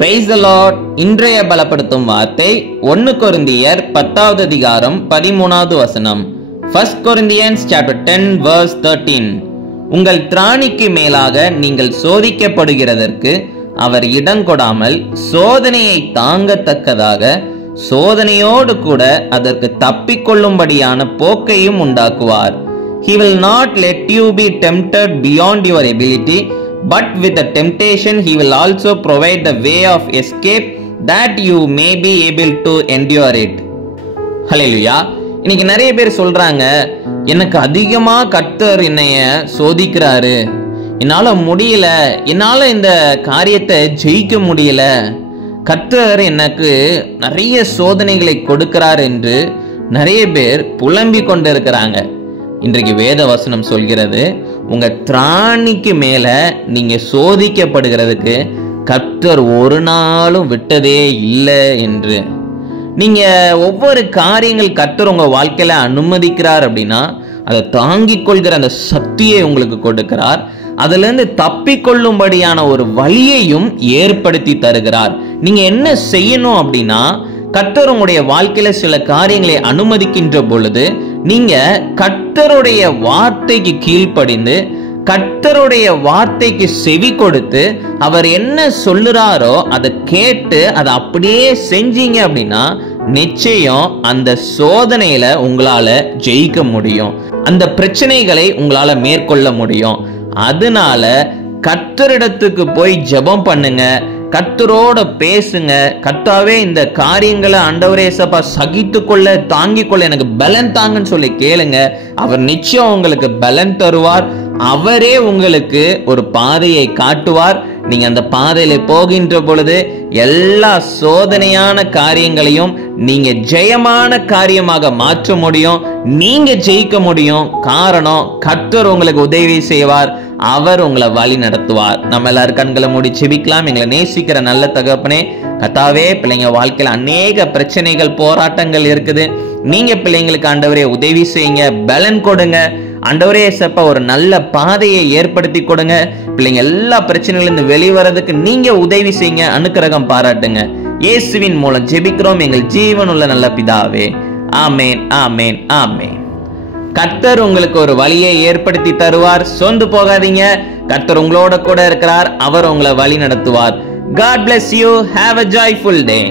Praise the Lord. இன்றைய பலப்படுத்தும் வார்த்தை 1 கொரிந்தியர் 10வது அதிகாரம் 13வது வசனம். 1 Corinthians chapter 10 verse 13. உங்கள் திராணிக்கு மேலாக நீங்கள் சோதிக்கப்படுகிறதற்கு அவர் இடம் கொடாமல் சோதனையை தாங்கத்தக்கதாக சோதனையோடு கூட அதற்கு தப்பிக்கொள்ளும்படியான போக்கையும் உண்டாக்குவார். He will not let you be tempted beyond your ability, but with the temptation he will also provide the way of escape that you may be able to endure it. Hallelujah. இன்னைக்கு நிறைய பேர் சொல்றாங்க, எனக்கு அதிகமா கர்த்தர் என்னைய சோதிக்கிறாரு, என்னால முடியல, என்னால இந்த காரியத்தை ஜெயிக்க முடியல, கர்த்தர் எனக்கு நிறைய சோதனைகளை கொடுக்கிறார் என்று நிறைய பேர் புலம்பிக் கொண்டிருக்கிறாங்க. இன்றைக்கு வேத வசனம் சொல்கிறது, உங்க திராணிக்கு மேல நீங்க சோதிக்கப்படுகிறதுக்கு கர்த்தர் ஒரு நாளும் விட்டதே இல்லை என்று. நீங்க ஒவ்வொரு காரியங்கள் கர்த்தர் உங்க வாழ்க்கையில அனுமதிக்கிறார் அப்படின்னா அதை தாங்கிக் கொள்கிற அந்த சக்தியை உங்களுக்கு கொடுக்கிறார். அதுல இருந்து தப்பிக்கொள்ளும்படியான ஒரு வழியையும் ஏற்படுத்தி தருகிறார். நீங்க என்ன செய்யணும் அப்படின்னா, கர்த்தர் உங்களுடைய வாழ்க்கையில சில காரியங்களை அனுமதிக்கின்ற பொழுது நீங்க கர்த்தருடைய வார்த்தைக்கு கீழ்ப்படிந்து கர்த்தருடைய வார்த்தைக்கு செவி கொடுத்து அவர் என்ன சொல்லுறாரோ அதை கேட்டு அதை அப்படியே செஞ்சீங்க அப்படின்னா நிச்சயம் அந்த சோதனையில உங்களால ஜெயிக்க முடியும், அந்த பிரச்சனைகளை உங்களால மேற்கொள்ள முடியும். அதனால கர்த்தரிடத்துக்கு போய் ஜெபம் பண்ணுங்க, கர்த்தரோட பேசுங்க. கர்த்தாவே இந்த காரியங்களை ஆண்டவரே சபா சகித்து கொள்ள தாங்கிக் கொள்ள எனக்கு பலன் தாங்கன்னு சொல்லி கேளுங்க. அவர் நிச்சயம் உங்களுக்கு பலன் தருவார். அவரே உங்களுக்கு ஒரு பாதையை காட்டுவார். நீங்க அந்த பாதையில போகின்ற பொழுது எல்லா சோதனையான காரியங்களையும் நீங்க ஜெயமான காரியமாக மாற்ற முடியும், நீங்க ஜெயிக்க முடியும். காரணம், கர்த்தர் உங்களுக்கு உதவி செய்வார், அவர் உங்களை வழி நடத்துவார். நம்ம எல்லாரும் கண்களை மூடி ஜெபிக்கலாம். எங்களை நேசிக்கிற நல்ல தகப்பனே, கர்த்தாவே, பிள்ளைங்க வாழ்க்கையில் அநேக பிரச்சனைகள் போராட்டங்கள் இருக்குது. நீங்க பிள்ளைங்களுக்கு ஆண்டவரே உதவி செய்யுங்க, பலன் கொடுங்க. ஆண்டவரே சப்பா ஒரு நல்ல பாதையை ஏற்படுத்தி கொடுங்க. பிள்ளைங்க எல்லா பிரச்சனைகளிலிருந்து வெளிவரதுக்கு நீங்க உதவி செய்யுங்க, அனுக்கிரகம் பாராட்டுங்க. இயேசுவின் மூலம் ஜெபிக்கிறோம் எங்கள் ஜீவனுள்ள நல்ல பிதாவே. ஆமேன், ஆமேன், ஆமேன். கர்த்தர் உங்களுக்கு ஒரு வழியை ஏற்படுத்தி தருவார். சோர்ந்து போகாதீங்க, கர்த்தர் உங்களோட கூட இருக்கிறார். அவர் உங்களை வழி நடத்துவார். God bless you. Have a joyful day.